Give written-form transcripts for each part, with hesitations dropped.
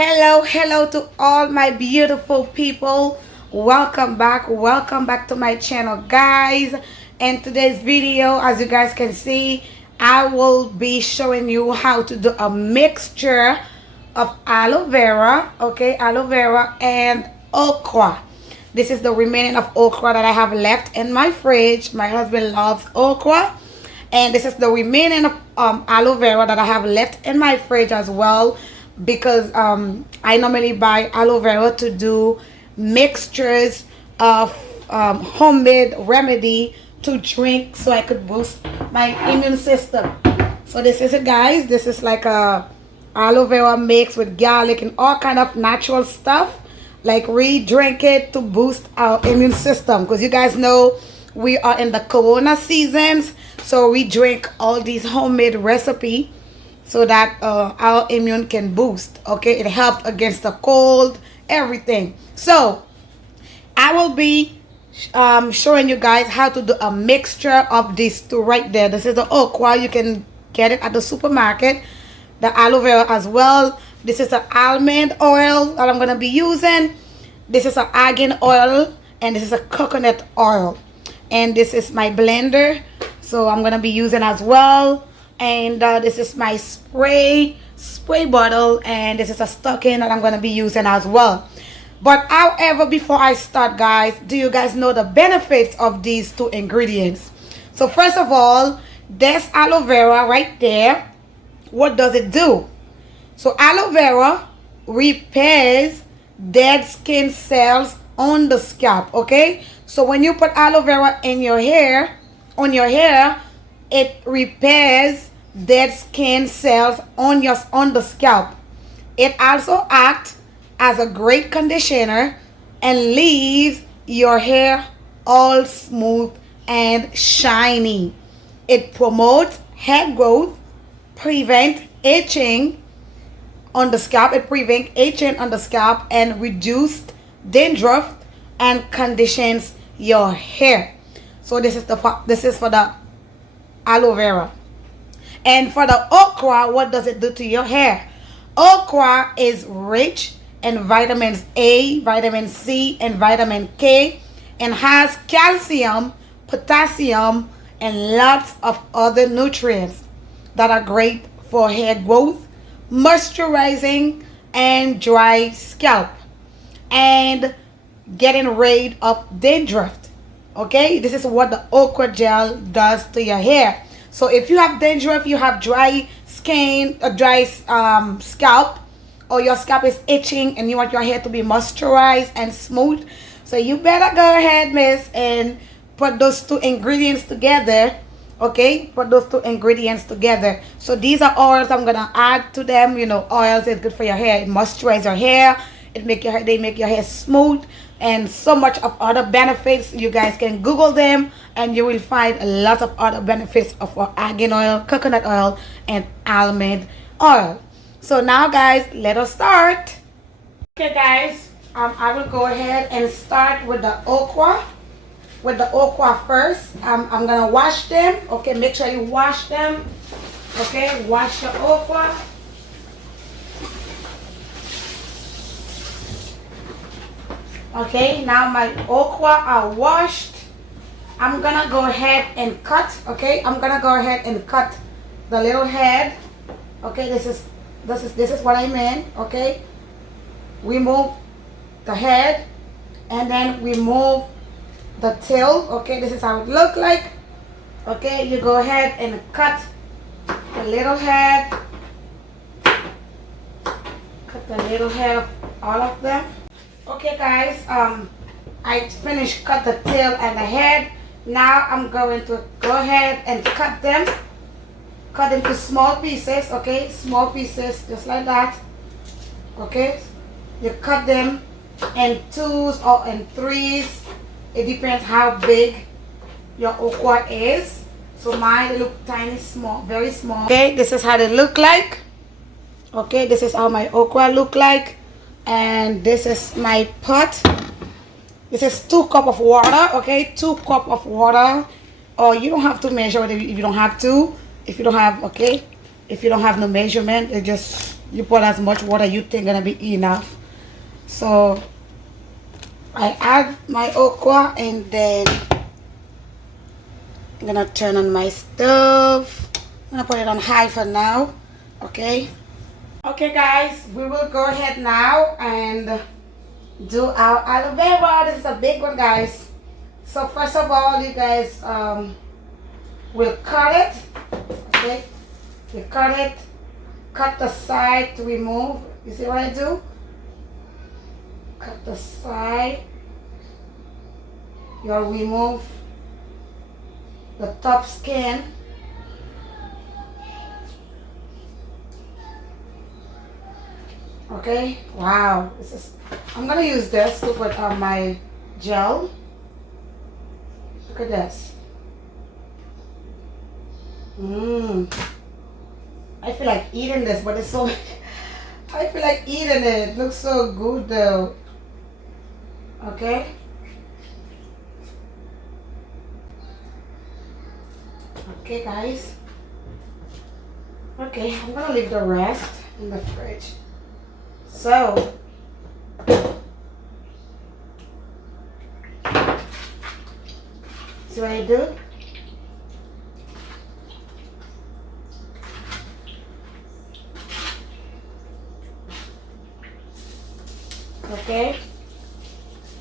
Hello to all my beautiful people. Welcome back to my channel, guys. In today's video, as you guys can see, I will be showing you how to do a mixture of aloe vera, okay, aloe vera and okra. This is the remaining of okra that I have left in my fridge. My husband loves okra, and this is the remaining of aloe vera that I have left in my fridge as well, because I normally buy aloe vera to do mixtures of homemade remedy to drink so I could boost my immune system. So this is it, guys. This is like a aloe vera mix with garlic and all kind of natural stuff. Like, we drink it to boost our immune system, because you guys know we are in the corona seasons, so we drink all these homemade recipe so that our immune can boost. Okay, it helped against the cold, everything. So I will be showing you guys how to do a mixture of these two right there. This is the okra. You can get it at the supermarket. The aloe vera as well. This is the almond oil that I'm going to be using. This is an argan oil, and this is a coconut oil. And this is my blender, so I'm going to be using as well. And this is my spray bottle, and this is a stocking that I'm going to be using as well. But however, before I start, guys, do you guys know the benefits of these two ingredients? So first of all, there's aloe vera right there. What does it do? So aloe vera repairs dead skin cells on the scalp, okay? So when you put aloe vera in your hair, on your hair, it repairs dead skin cells on the scalp. It also acts as a great conditioner and leaves your hair all smooth and shiny. It promotes hair growth, prevent itching on the scalp. It prevents itching on the scalp and reduce dandruff and conditions your hair. So this is for the aloe vera. And for the okra, what does it do to your hair? Okra is rich in vitamins A, vitamin C, and vitamin K, and has calcium, potassium, and lots of other nutrients that are great for hair growth, moisturizing, and dry scalp, and getting rid of dandruff. Okay, this is what the okra gel does to your hair. So if you have dandruff, you have dry skin, a dry scalp, or your scalp is itching and you want your hair to be moisturized and smooth, so you better go ahead, miss, and put those two ingredients together. Okay, put those two ingredients together. So these are oils I'm gonna add to them. You know, oils is good for your hair. It moisturizes your hair. They make your hair smooth, and so much of other benefits. You guys can Google them, and you will find a lot of other benefits of argan oil, coconut oil, and almond oil. So now, guys, let us start. Okay, guys, I will go ahead and start with the okra. With the okra first, I'm gonna wash them. Okay, make sure you wash them. Okay, wash your okra. Okay, now my okra are washed. I'm gonna go ahead and cut. Okay, I'm gonna go ahead and cut the little head. Okay, this is what I meant. Okay, remove the head, and then remove the tail. Okay, this is how it look like. Okay, you go ahead and cut the little head. Cut the little head of all of them. Okay, guys, I finished cut the tail and the head. Now I'm going to go ahead and cut them. Cut into small pieces. Okay, small pieces, just like that. Okay, you cut them in twos or in threes. It depends how big your okra is. So mine look tiny, small, very small. Okay, this is how they look like. Okay, this is how my okra look like. And this is my pot. This is 2 cups of water. Okay, 2 cups of water. Or you don't have to measure it if you don't have to. If you don't have, okay. If you don't have no measurement, it just, you put as much water you think gonna be enough. So I add my okra, and then I'm gonna turn on my stove. I'm gonna put it on high for now. Okay. Okay guys, we will go ahead now and do our aloe vera. This is a big one, guys. So first of all, you guys will cut it. Okay. You cut it. Cut the side to remove. You see what I do? Cut the side. You'll remove the top skin. Okay. Wow. This is. I'm gonna use this to put on my gel. Look at this. I feel like eating this, but it's so. I feel like eating it. It looks so good though. Okay. Okay, guys. Okay, I'm gonna leave the rest in the fridge. So, see what I do? Okay.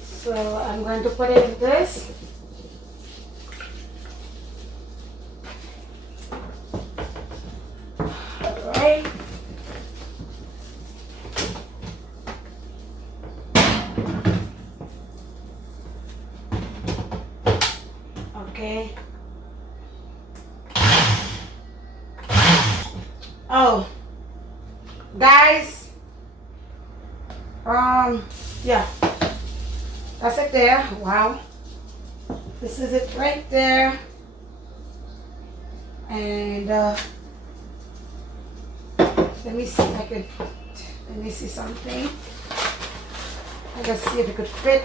So I'm going to put it in this. Alright. Okay. Oh, guys. Yeah. That's it there. Wow. This is it right there. And let me see if I could, let me see something. I gotta see if it could fit.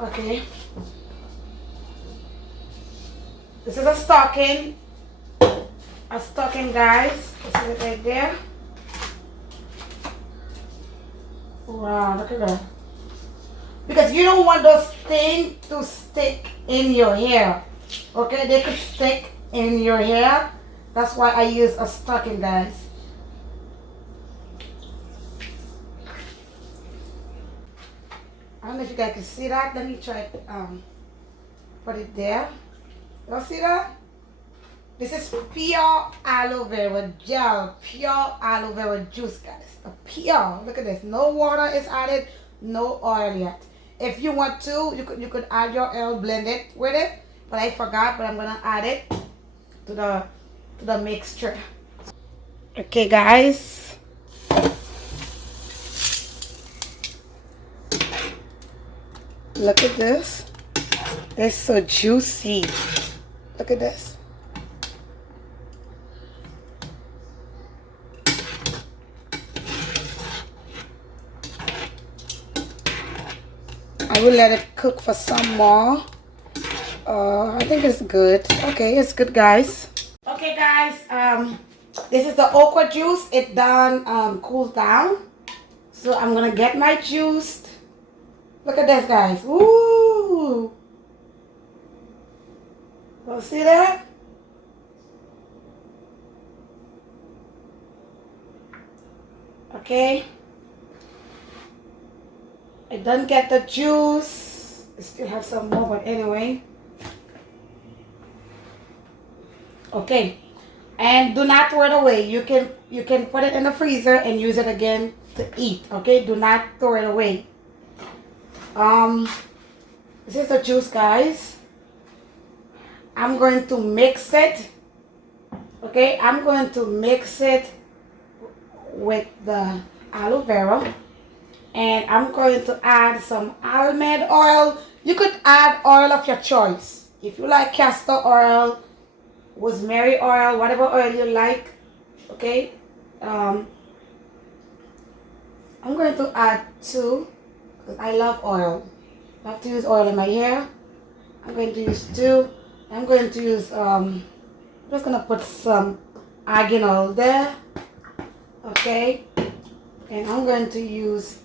Okay. This is a stocking. A stocking, guys. This is it right there. Wow, look at that. Because you don't want those things to stick in your hair. Okay, they could stick in your hair. That's why I use a stocking, guys. I don't know if you guys can see that. Let me try put it there. Y'all see that? This is pure aloe vera gel, pure aloe vera juice, guys. The pure. Look at this. No water is added, no oil yet. If you want to, you could add your oil, blend it with it. But I forgot. But I'm gonna add it to the mixture. Okay, guys. Look at this. It's so juicy. Look at this. I will let it cook for some more. I think it's good. Okay, it's good, guys. Okay, guys. This is the okra juice. It done cooled down. So I'm gonna get my juice. Look at this, guys. Woo! You see that? Okay. I don't get the juice. I still have some more, but anyway. Okay. And do not throw it away. You can put it in the freezer and use it again to eat. Okay? Do not throw it away. This is the juice, guys. I'm going to mix it. Okay? I'm going to mix it with the aloe vera. And I'm going to add some almond oil. You could add oil of your choice. If you like castor oil, rosemary oil, whatever oil you like. Okay. I'm going to add 2 because I love oil. I have to use oil in my hair. I'm going to use 2. I'm going to use I'm just gonna put some argan oil there. Okay, and I'm going to use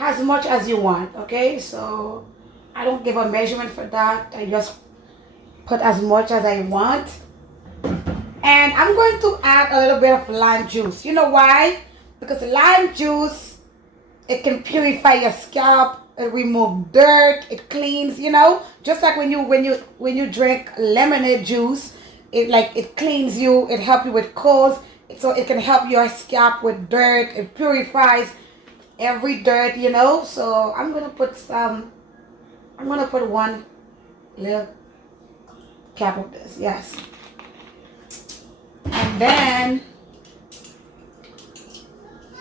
as much as you want. Okay, so I don't give a measurement for that. I just put as much as I want. And I'm going to add a little bit of lime juice. You know why? Because lime juice, it can purify your scalp, it remove dirt, it cleans, you know, just like when you drink lemonade juice, it cleans you, it helps you with colds, so it can help your scalp with dirt, it purifies every dirt, you know. So I'm gonna put 1 little cap of this, yes. And then,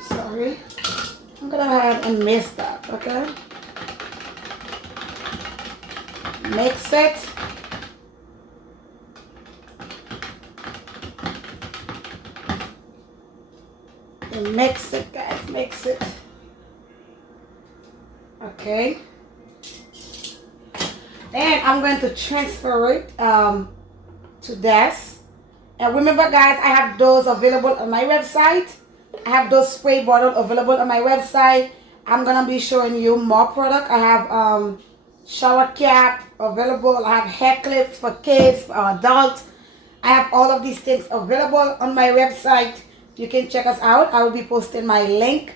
sorry, I'm gonna have and mix that, okay? Mix it. And mix it, guys, mix it. Okay. Then I'm going to transfer it to this. And remember, guys, I have those available on my website. I have those spray bottles available on my website. I'm gonna be showing you more product. I have shower cap available. I have hair clips for kids, for adults. I have all of these things available on my website. You can check us out. I will be posting my link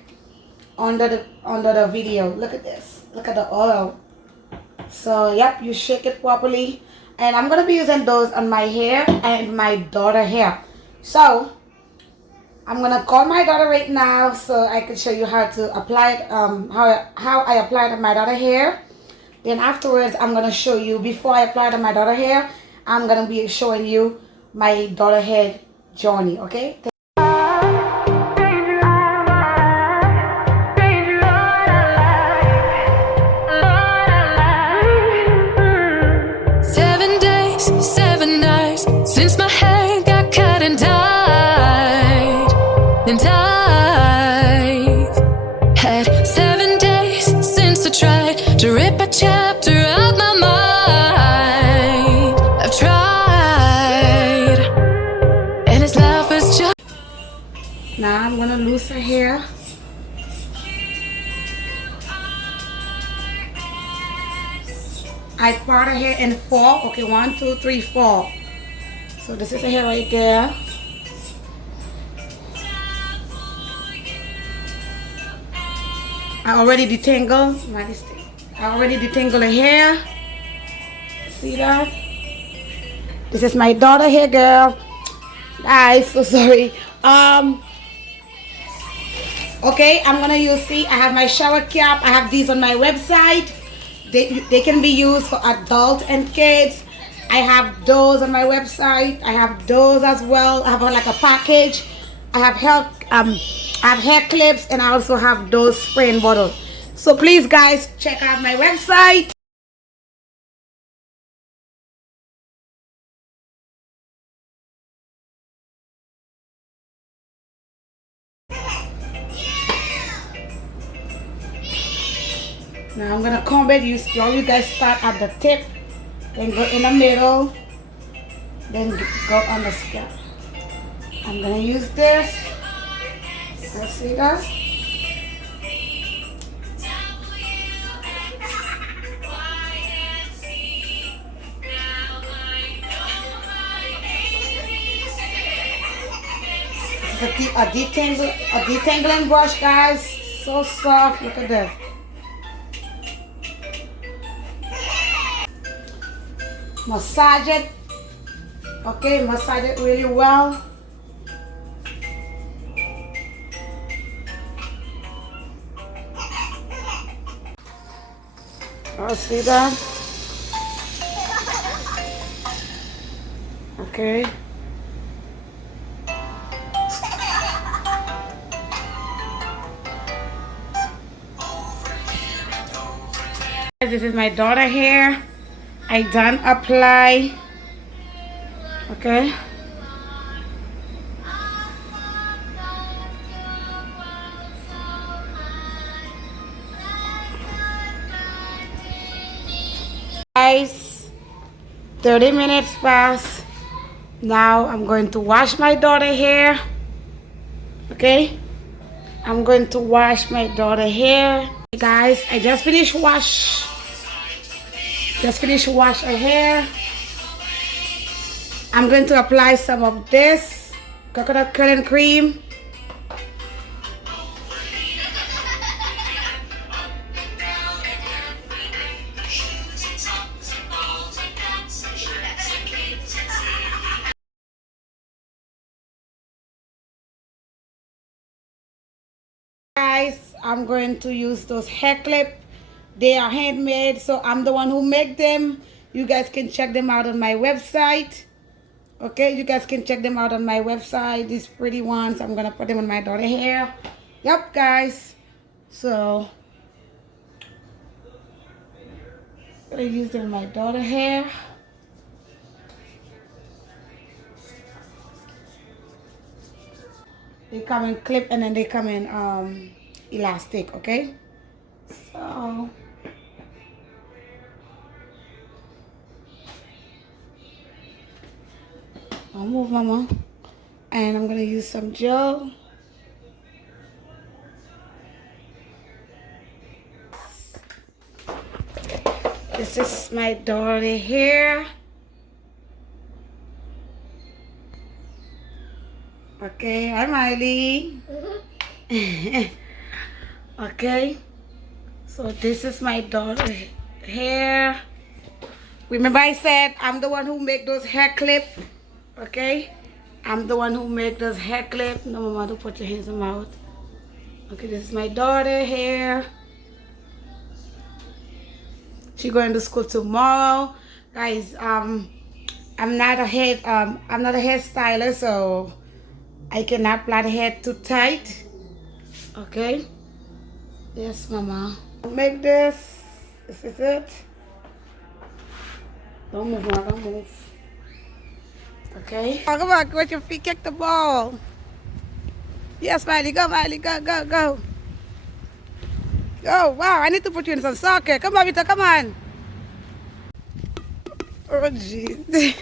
under the video. Look at this. Look at the oil. So yep, you shake it properly. And I'm gonna be using those on my hair and my daughter hair. So I'm gonna call my daughter right now so I can show you how to apply it, how I apply it on my daughter hair. Then afterwards, I'm gonna show you, before I apply it on my daughter hair, I'm gonna be showing you my daughter hair journey, okay? Since my hair got cut and dyed, and I've had 7 days since I tried to rip a chapter out my mind. I've tried, and his life was just. Now I'm gonna loose her hair. I part her hair in 4. Okay, 1, 2, 3, 4. So this is a hair right there. I already detangled. I already detangled the hair. See that? This is my daughter hair, girl. Guys, so sorry. Okay, I'm gonna use. See, I have my shower cap. I have these on my website. They can be used for adults and kids. I have those on my website. I have those as well. I have like a package. I have hair clips, and I also have those spraying bottles. So please, guys, check out my website. Now I'm gonna comb it. You guys start at the tip, then go in the middle, then go on the scalp. I'm gonna use this. Let's see that. This is a detangling brush, guys. So soft. Look at this. Massage it. Okay, massage it really well. Oh, see that? Okay. This is my daughter hair. I done apply. Okay. Guys, 30 minutes passed. Now I'm going to wash my daughter hair. Okay, I'm going to wash my daughter hair. Hey guys, I just finished wash her hair. I'm going to apply some of this coconut curling cream. Guys, I'm going to use those hair clip. They are handmade, so I'm the one who make them. You guys can check them out on my website. Okay, you guys can check them out on my website. These pretty ones, I'm gonna put them on my daughter hair. Yep, guys. So I'm gonna use them on my daughter hair. They come in clip and then they come in elastic. Okay, so I'll move, mama. And I'm gonna use some gel. This is my daughter hair. Okay, hi Miley. Okay, so this is my daughter hair. Remember I said I'm the one who make those hair clip. Okay, I'm the one who make those hair clip. No, mama, don't put your hands in my mouth. Okay, this is my daughter hair. She going to school tomorrow, guys. I'm not a hairstylist, so I cannot plait the hair too tight. Okay. Yes, mama. Make this. This is it. Don't move, mama. Don't move. Okay. Oh, come on. With your feet. Kick the ball. Yes, Miley. Go, Miley. Go, go, go. Oh, wow. I need to put you in some soccer. Come on, Vito. Come on. Oh, jeez.